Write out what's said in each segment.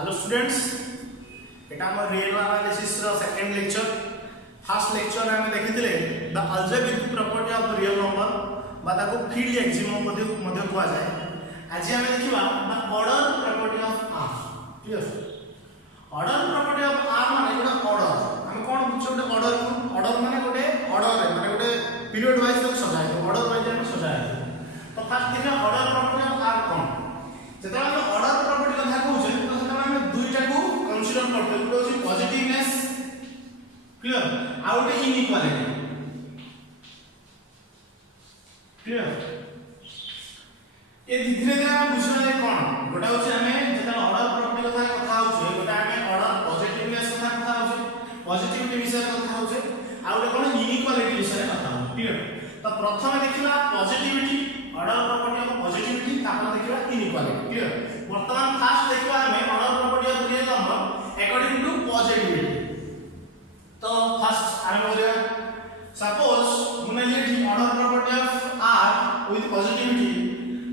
Hello students, एटा हमर real analysis रो सेकंड लेक्चर। फर्स्ट लेक्चर रे हम देखिथिले the algebraic property of real number बा ताको फील्ड एक्सिमम मध्य कुआ जाय। आज हम देखिबा the order property of R. Clear? Order property of R माने गोटे ऑर्डर। हम कोन बुझो गोटे ऑर्डर माने गोटे ऑर्डर रे माने गोटे पीरियड वाइज तक सजाय तो ऑर्डर वाइज हम सजाय। तो फर्स्ट देखिबा ऑर्डर प्रॉपर्टी ऑफ आर कोन। जेतरा हम ऑर्डर प्रॉपर्टी कथा कहू तो सेतरा हम दुईटा को कंसीडर करते हैं। गोटे होची पॉजिटिवनेस, क्लियर, आ गोटे इनइक्वालिटी। क्लियर? ए धीरे धीरे हम बुझना कोन। गोटे होची हमें जेतरा ऑर्डर प्रॉपर्टी कथा होची गोटे हमें ऑर्डर पॉजिटिवनेस कथा होची, पॉजिटिविटी विषय कथा होची, आ गोटे कोन इनइक्वालिटी विषय कथा होची। क्लियर? तो प्रथम देखिबा positivity, order property of positivity, तापर देखिबा इनइक्वालिटी। क्लियर? वर्तमान फास्ट देखिबा हमें order property of real number according to positivity. तो फर्स्ट आरंभ करिया। सपोज मुने लेठी order property of R with positivity,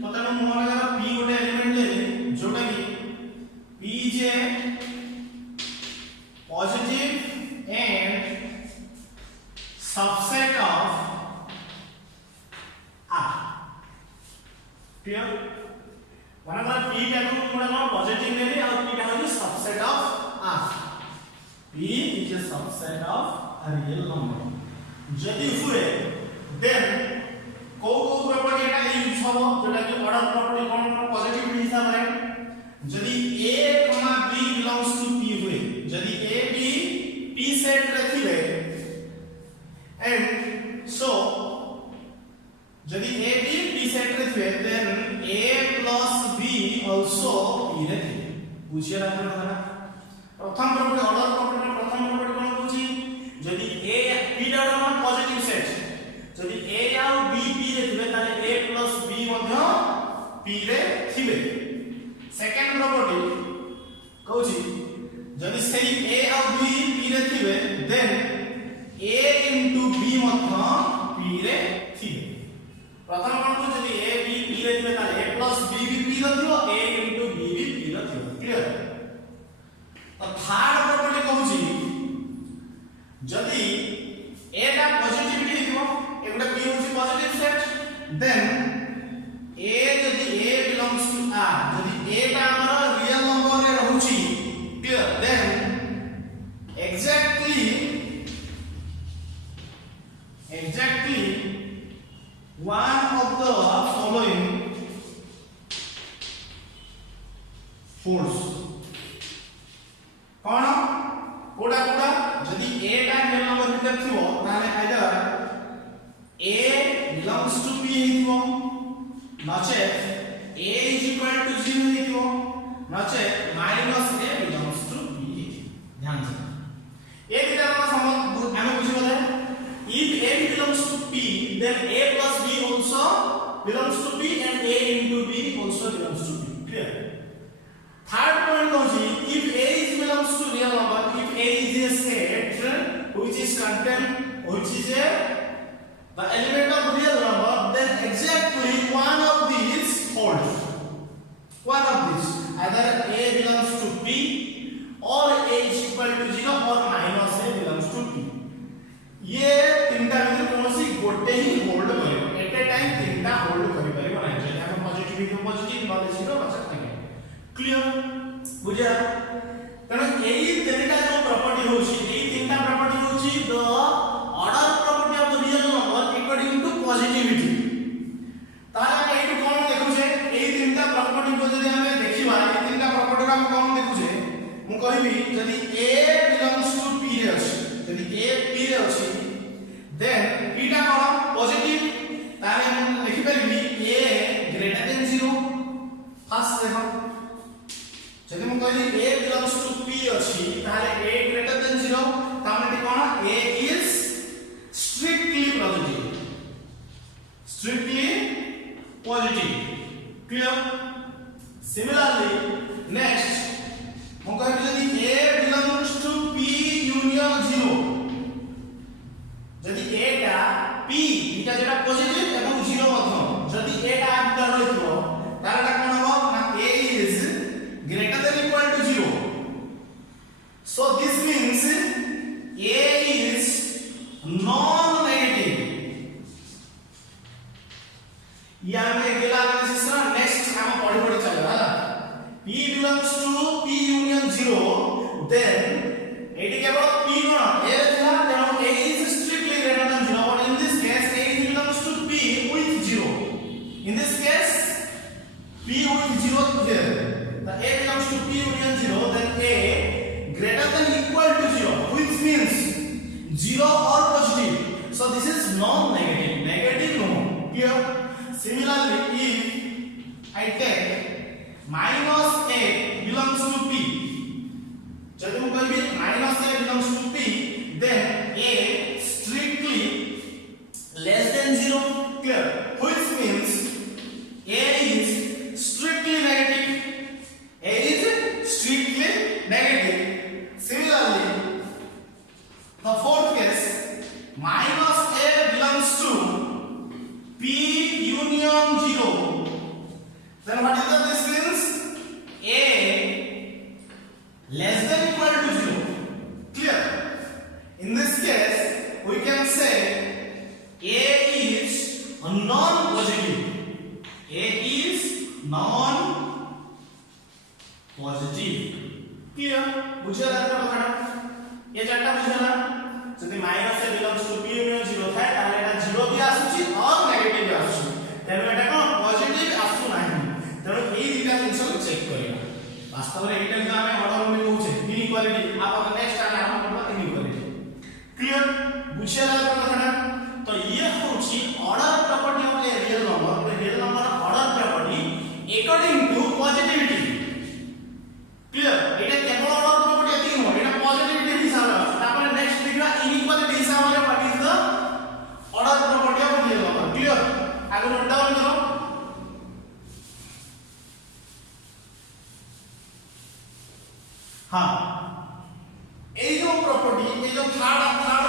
तो तने मोन लगा p गोटे एलिमेंट ले जोटा कि p is a positive and subset of r। Clear? माने p का कोन पॉजिटिव लेली और p का होची subset of r। p is a subset of a real number। यदि हुए then को प्रॉपर्टी एटा यूज हो जोटा कि ऑर्डर प्रॉपर्टी कोन पॉजिटिव हिसाब रे। यदि a, b belongs to p हुए, यदि a b p सेट रे थिले and so यदि a b p सेट रे थिले then a plus b also p रे थिले। बुझिया ना ना प्रथम प्रॉपर्टी ऑर्डर प्रॉपर्टी प्रथम प्रॉपर्टी कोन बुझी यदि a p टा वन पॉजिटिव सेट, यदि a और b p रे थिले ताले a plus b मध्य p रे थिले। सेकंड प्रॉपर्टी कहूची यदि सेही a और b p रे थिले देन a into b मध्य p रे थिले। प्रथम कोन यदि a b p रे थिले ताले a plus b भी p रे थिलो, a into b भी p रे थिलो। क्लियर? तो थर्ड प्रॉपर्टी कहूची जदी a टा पॉजिटिविटी हितो एगुडा b होची पॉजिटिव सेट देन a जदी a बिलोंग्स टू r, जदी a टा हमर रियल नंबर रे रहूची, clear, then exactly one of the following false। कोन कोडा कोडा जदी a टा रियल नंबर भीतर थिवो ताले either a belongs to b हिथिवो, नचे a is equal to 0 हिथिवो, नचे minus a belongs to b हिथिवो। ध्यान से ए दिटा हम बुझी बोले if a belongs to p then a plus b also belongs to p and a into b also belongs to b। clear? Third point is if a is belongs to real number, if a is a set which is the element of real number, then exactly one of these holds। one of these either a belongs to p or a is equal to 0 or minus a belongs to p। ये तीनटा में कोनोसी गोटे ही hold करियो, eight ए time तीनटा hold करि परिबो नै जे हम पॉजिटिव तो पॉजिटिव नॉलेज जीरो बचा थाके। क्लियर? बुझा? तने एई तीनटा जो प्रॉपर्टी होची, एई तीनटा प्रॉपर्टी होची the order property of the real number according to positivity. ताले एई कोन देखु छे एई तीनटा प्रॉपर्टी को जदी हमें देखिबा, एई तीनटा प्रॉपर्टी को हम कोन देखु छे मु कहबी जदी a belongs to p रे अछि, यदि a p रे अछि then p टा कोन पॉजिटिव, ताले हम लिखि परिबी a greater than 0। फर्स्ट देखो जदि हम कहली a belongs to p अछि ताले a greater than 0 Tame cone a is strictly positive। clear? similarly next हम कहबी जदि a belongs to p union 0, जदि a टा p इटा जेटा पॉजिटिव एवं 0 मध्य जदि a टा आंतर रहितो तारटा कोन हो ना a is greater than equal to 0 with 0 here. The A belongs to P union 0, then A greater than equal to 0, which means 0 or positive. So this is non-negative, negative no. Clear? Similarly, if I take minus A belongs to P, jadi मैं कहूँगी minus A belongs to P, then A strictly less than 0. Clear? Which means A is strictly negative. A is strictly negative. Similarly, the fourth case, minus A belongs to P union 0. Then what is the distance? A less than equal to 0. Clear? In this case, we can say A is a non-positive. A is non-positive. Clear? बुझे ना तो कथा ये चारटा बुझे ना जदि minus A belongs to P union 0 थाए ताले एटा 0 भी आसुची और नेगेटिव भी आसुची तेनु एटा कोन पॉजिटिव आसु नाही तेनु एई दिटा जिंस को चेक करिया वास्तव रे एटा जो आमे ऑर्डर में कहूचे इनइक्वालिटी आप नेक्स्ट आमे हम पढबा इनइक्वालिटी क्लियर बुझे ना तो कथा तो ये होची order property of a real number order property according to positivity clear एटा केवल ऑर्डर प्रॉपर्टी एतिक नो एटा पॉजिटिविटी हिसाब है तापर नेक्स्ट देखबा इनइक्वालिटी हिसाब रे what is the order property of real number clear आगे नोट डाउन करो हां ए जो प्रॉपर्टी ए जो थर्ड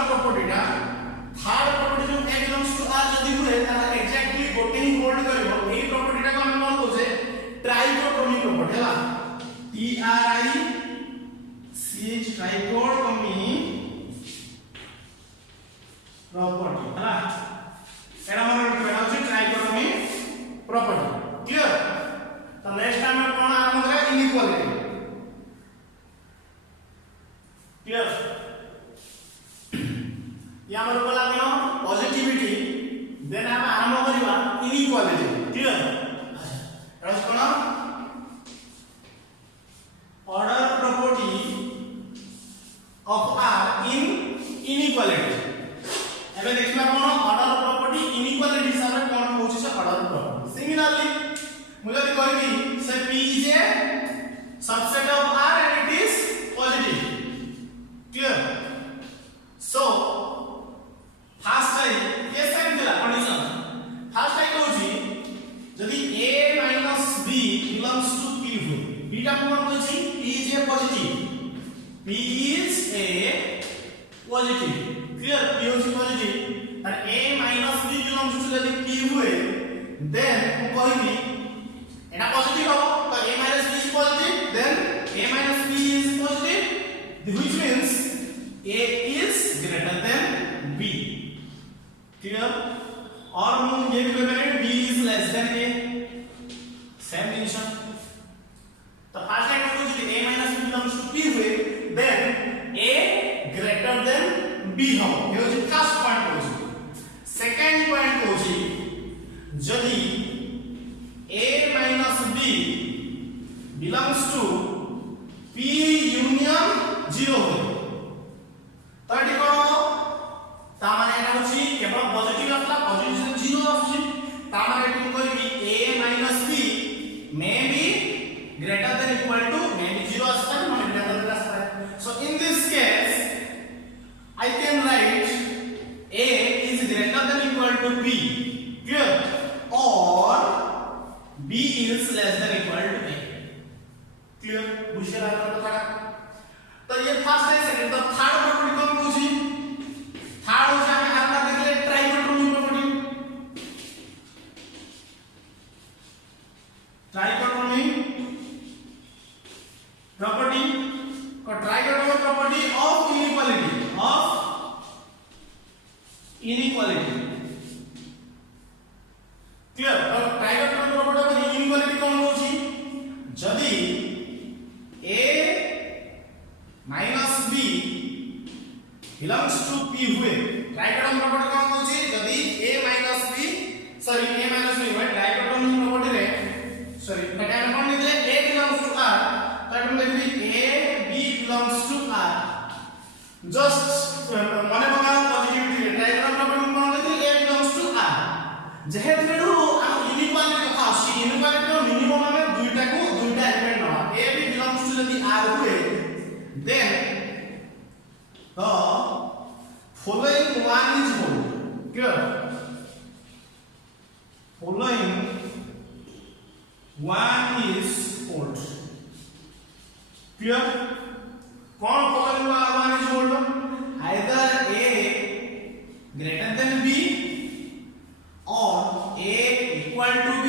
प्रॉपर्टीटा थर्ड प्रॉपर्टी जो ए बिलोंग्स टू आर जदी हुए ताला एग्जैक्टली गोटे ही होल्ड करबो ए प्रॉपर्टीटा को हम कोन कहूचे ट्राइकोटोमी प्रॉपर्टी हला T R I C H trichotomy property हला एरा मन बेटा होचे ट्राइकोटोमी प्रॉपर्टी क्लियर तो नेक्स्ट टाइम में कोन आरंभ करे इनइक्वालिटी क्लियर या हमर बोला कोन पॉजिटिविटी देन हम आरंभ करबा इनइक्वालिटी क्लियर अच्छा रस कोन order property of R in inequality एबे देखला कोन order property inequality हिसाब रे कोन होची से order property similarly मु जदी कहबी से P is a subset of R and it is positive clear so first time yes time दिला कंडीशन first time होची जदी A minus B belongs to P हो B टा कोन होची P is a positive P is a positive clear P is positive and A minus B belongs to जदी P हुए then कहबी एटा positive हो तो A minus B is positive then A minus B is positive which means A is greater than B clear और हम ये भी करेंगे B is less than A same condition तो फर्स्ट टाइम को यदि A minus B belongs to P हुए then A greater than B हो ये होची फर्स्ट पॉइंट होची सेकंड पॉइंट होची यदि A minus B belongs to P union 0 हो तो एटी कोन हो ता माने एटा होची केवल पॉजिटिव आसला पॉजिटिव 0 आसी ता माने एटी कहबी A minus B may be greater than equal to maybe 0 aspect not greater than aspect so in this case I can write A is greater than equal to B clear or B is less than equal to A clear बुझे रहा है तो तो ये first है second तो third property कौन पूछी थर्ड हो जाए आपका देख ले ट्राइकोटोमी प्रॉपर्टी को trichotomy property of inequality clear तो ट्राइकोटोमी प्रॉपर्टी ऑफ इनइक्वालिटी कौन होची जदी A minus B belongs to P हुए ट्राइकोटोमी प्रॉपर्टी कौन होची जदी A minus B sorry A minus B हुए ट्राइकोटोमी प्रॉपर्टी रे sorry Etah belongs to R. Just মনে পকাও পজিটিভিটি ট্রাইগোনাল প্রপার্টি কোন দেখি A belongs to R. যেহেতু আমি ইনইকুয়ালিটি কথা আসছি ইনইকুয়ালিটির মিনিমাম ଆମେ দুইটা এলিমেন্ট নেওয়া A B belongs to যদি R हुए then the following one is whole. Clear? Following one is whole. Clear? कौन following one is whole? Either A greater than B or A equal to B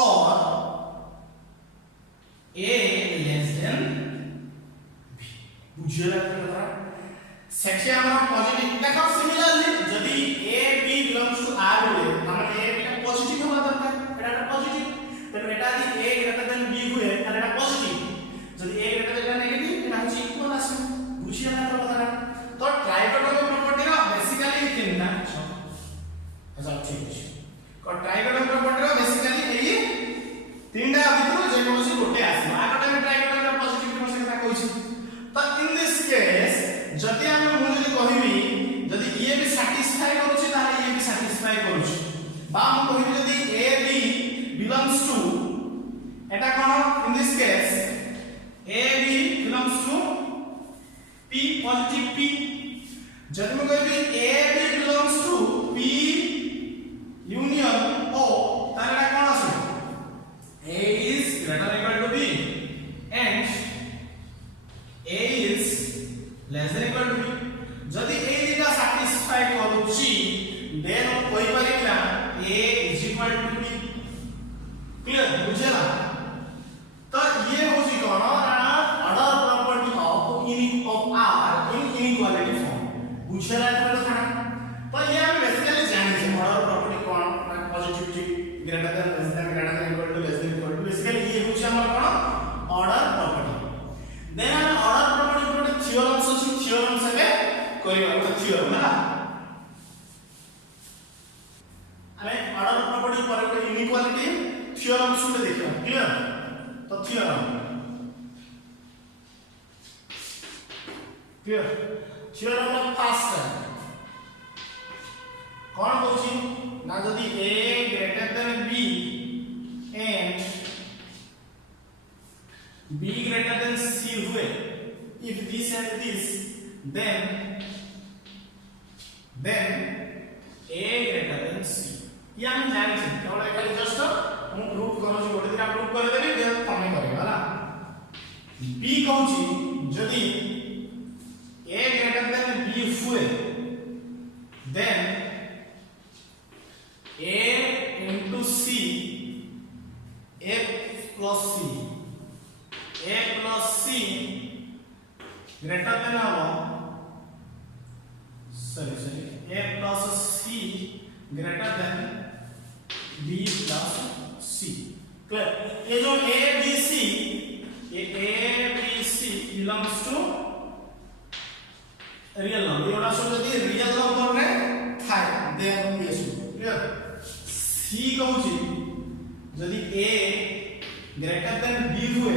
or A less than B. बुझिए लगता है section আমরা positive দেখো similarly যদি A B belongs to R হলে মানে A এটা পজিটিভ হওয়া দরকার এটা একটা পজিটিভ তাহলে এটা যদি A greater than B হয় তাহলে এটা পজিটিভ যদি A greater than নেগেটিভ এটা হচ্ছে ইকুয়াল আসবে বুঝিয়ে লাগতো কথাটা তো ট্রাইগোনাল প্রপার্টির বেসিক্যালি এই তিনটা আচ্ছা ঠিক আছে তো ট্রাইগোনাল প্রপার্টির বেসিক্যালি এই তিনটা ভিতর যে কোনসি গোটে আসবে আগটা আমি ট্রাইগোনাল পজিটিভ কোনসি কথা কইছি তো ইন দিস কেস যদি আমি মু যদি কহিবি যদি ইয়ে বি স্যাটিসফাই করুছি তাহলে ইয়ে বি স্যাটিসফাই করুছি বা মু কহিবি যদি এ বি বিলংস টু এটা কোন in this case A B belongs to P positive P যদি মু কহিবি A B belongs to P union ও তাহলে এটা কোন আছে A is greater than equal to B and A is less than equal to B. যদি এই দুটা স্যাটিসফাই করুছি দেন কই পারিবি না A is equal to B. Clear বুঝলা তো ইয়ে হচ্ছে কোন order property of R in inequality form বুঝলা তো কথা তো ইয়ে আমি বেসিক্যালি জানিছি অর্ডার প্রপার্টি কোন positivity greater than less than greater than equal to less than equal to basically ये হচ্ছে আমার কোন অর্ডার প্রপার্টি দেন আমি অর্ডার প্রপার্টি উপরে থিওরামস আছে থিওরামস এবে করিবা ওটা থিওরাম না আমি অর্ডার প্রপার্টি উপরে একটা ইনইকুয়ালিটি থিওরাম শুনে দেখিবা ক্লিয়ার তো theorem clear theorem of first কোন বলছি না যদি A greater than B and B greater than C हुए if this and this then A greater than C ये हम जानिछे केवल खाली जस्ट हम प्रूफ करूची गोटे दिना प्रूफ करे देबी जे तमे करबा हला B कहूची जदी A greater than B हुए then A into C A plus C A plus C greater than A plus C greater than B plus C clear ये जो A B C ये A B C belongs to real number ये वाला सब यदि real number रे थाय then yes clear C कहूची यदि A greater than B हुए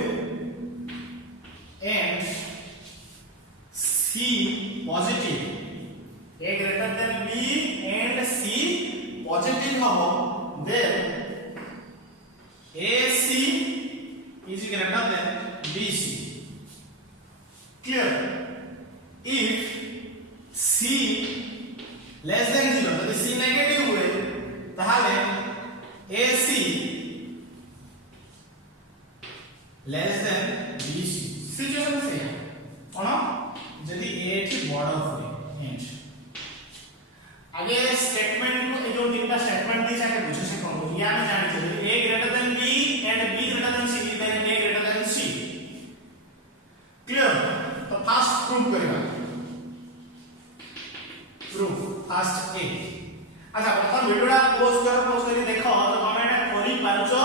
and C positive A greater than B and C positive हो then AC is greater than BC clear if C less than 0 यदि C negative हुए তাহলে AC less than BC situation से कोन जदी A ठी बड़ होय एंड आगे स्टेटमेंट को ए जो तीनटा स्टेटमेंट दी जाके बुझे से कोन या हम जानि छै A greater than B and B greater than C then A greater than C clear तो फास्ट प्रूव करिबा प्रूफ फास्ट A अच्छा प्रथम वीडियोटा पोज करी देखो तो कमेंट करि पारछो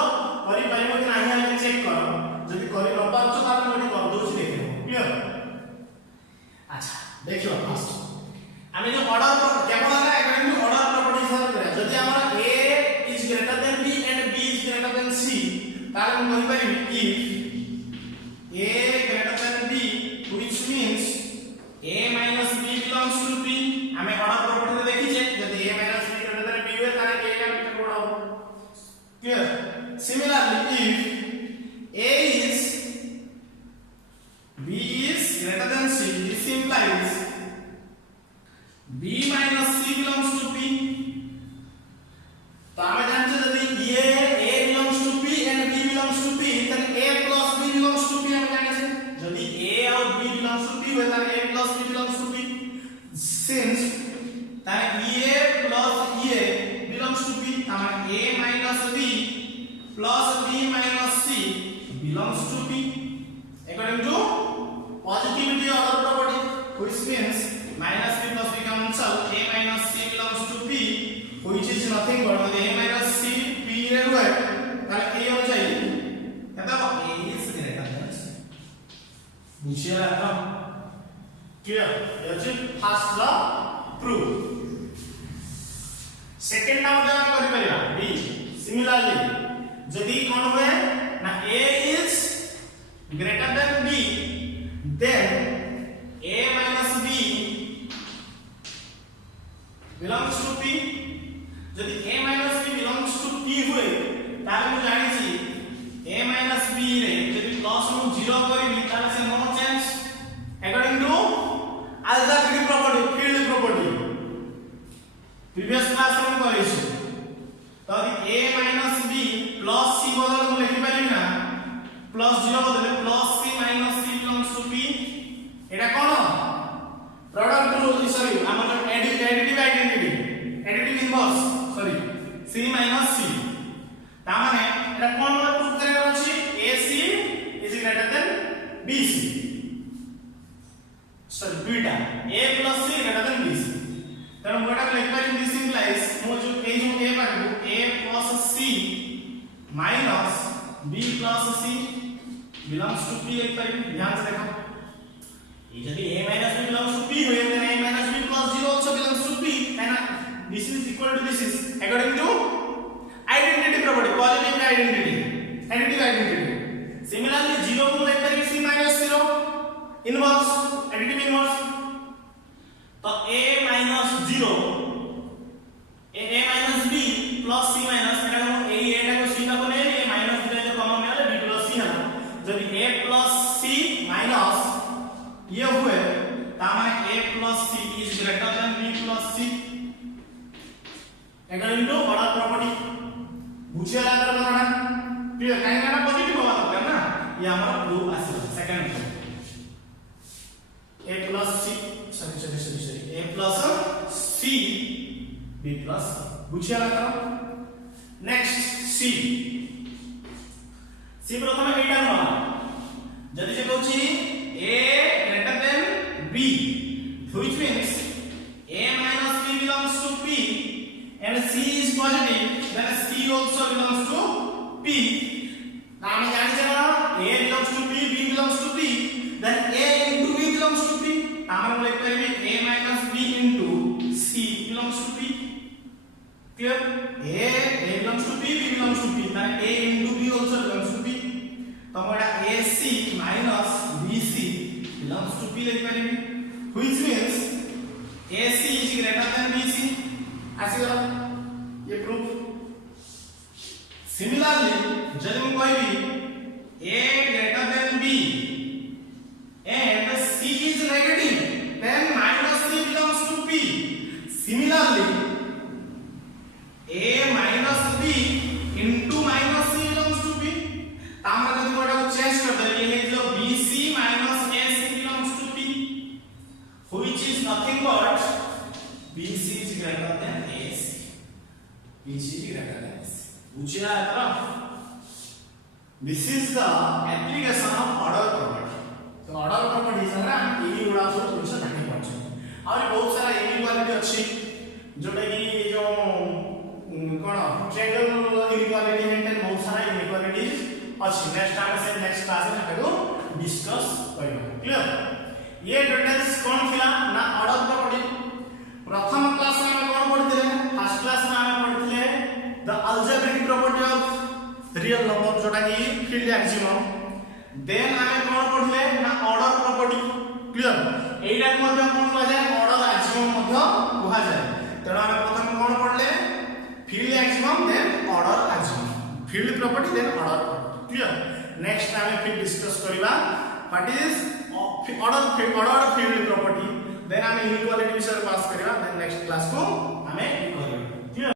करि पाइबो कि नाही हम चेक करो जदी करि न पारछो तार मोडी कर दोछि देखो क्लियर अच्छा देखियो फास्ट আমি যে অর্ডার কেমন হলা এখানে অর্ডার প্রপার্টি হিসাবে করা যদি আমরা A is greater than B and B is greater than C তাহলে আমি কই পারি if a greater than b, which means a minus b belongs to p. हमें ऑर्डर प्रॉपर्टी में देखी है यदि a minus b greater than b हुए तारे a का मीटर बड़ा हो. Clear? Similarly, if a is b is greater than c, this implies b minus c belongs to p. तो हमें जानते यदि ये a belongs to p and b belongs to p, then a plus b belongs to p हमें जाने यदि a और b belongs to p हुए then a plus b belongs to p. Since then a plus a belongs to p, हमें a minus b plus b minus c belongs to p according to positivity order property, which means minus b plus b cancel, a minus c belongs to p, which is nothing but a minus c p रे हुए ताले a हो जाएगी मतलब a is greater than c. बुझिए ना? Clear? ये है first law prove. Second law क्या करि परिबा b. सिमिलरली यदि कोन हुए ना a is greater than b, then a minus b belongs to p. यदि a minus b belongs to p हुए ताले मु जानि छी a minus b रे यदि प्लस मु 0 करिबी ताले से no change according to algebraic property, field property. Previous class में करै छी. तो यदि a minus b plus c बदल मु लिखि पारिबी ना प्लस 0 बदले plus c minus c belongs to p. Etah cone product rule sorry हमर additive identity additive inverse sorry c minus c ता माने एटा कोन प्रूफ करे अछि ac is greater than bc. Sorry दुईटा a plus c greater than bc. तर मोटा लिख पारि this implies मो जो a पाकु a plus c minus b plus c belongs to p लिख पारि. ध्यान से देखो यदि a minus b belongs to p हुए then a minus b plus 0 also belongs to p, है ना? This is equal to this is according to identity property, positive identity, additive identity. Similarly 0 को लिख पारि c minus 0 inverse, additive inverse. तो a minus 0 a minus b plus c minus एटा को a एटा को c ता को नहीं a minus 0 तो कॉमन में b plus c है. यदि a plus c minus ये हुए ता माने a plus c is greater than b plus c according to order property. बुझिया लागल ना? क्लियर? काहे ना पॉजिटिव होगा तो ना ये हमारा प्रूफ आसीला. Second a plus c sorry a plus c b plus बुझिया लागल. नेक्स्ट c प्रथम एटा न जदि जे कहूची a greater than b, which means a minus b belongs to p and c is positive, then c also belongs to p. Now we जानि छै ना a belongs to p, b belongs to p, then a into b belongs to p. हम लिख पाएंगे a minus b into c belongs to p. Clear? a belongs to p, b belongs to p, then a into b also belongs to p. तो हमारा ac minus bc belongs to p लिख पाएंगे, which means ac is greater than bc. ऐसे करो ये proof. Similarly जब हम कोई भी a greater than b and c is negative, then minus c belongs to p. Similarly a minus b into minus c belongs to p. तामरा यदि मोटा को चेंज कर दे ये जो bc minus ac belongs to p, which is nothing but bc is greater than ac. bc is greater than ac. बुझिया तरफ. This is the application of order property. तो order property संग्रह ये उड़ा सब कुछ जाने पड़ছে. और बहुत सारा इनइक्वालिटी अच्छी जोटा कि जो कोन ट्रायंगल इनइक्वालिटी मेंटेन बहुत सारा इनइक्वालिटी अच्छी. नेक्स्ट टाइम से नेक्स्ट क्लास में हेडो डिस्कस करबा. क्लियर? ये डिटेल्स कोन थिला ना ऑर्डर प्रॉपर्टी. प्रथम क्लास में हम कोन पढ़िथिले? फर्स्ट क्लास में हम पढ़िथिले the algebraic property of real number जोटा कि फील्ड एक्सियम. देन आमे कोन पढले ना ऑर्डर प्रॉपर्टी क्लियर एटा मध्ये कोन कहा जाय ऑर्डर एक्सियम मध्ये कहा जाय तेणु आमे प्रथम कोन पढले field axiom then order axiom field property then order property clear next आमे फिर डिस्कस करिबा what is order field property then आमे इनइक्वालिटी विषय पास करिबा देन नेक्स्ट क्लास को आमे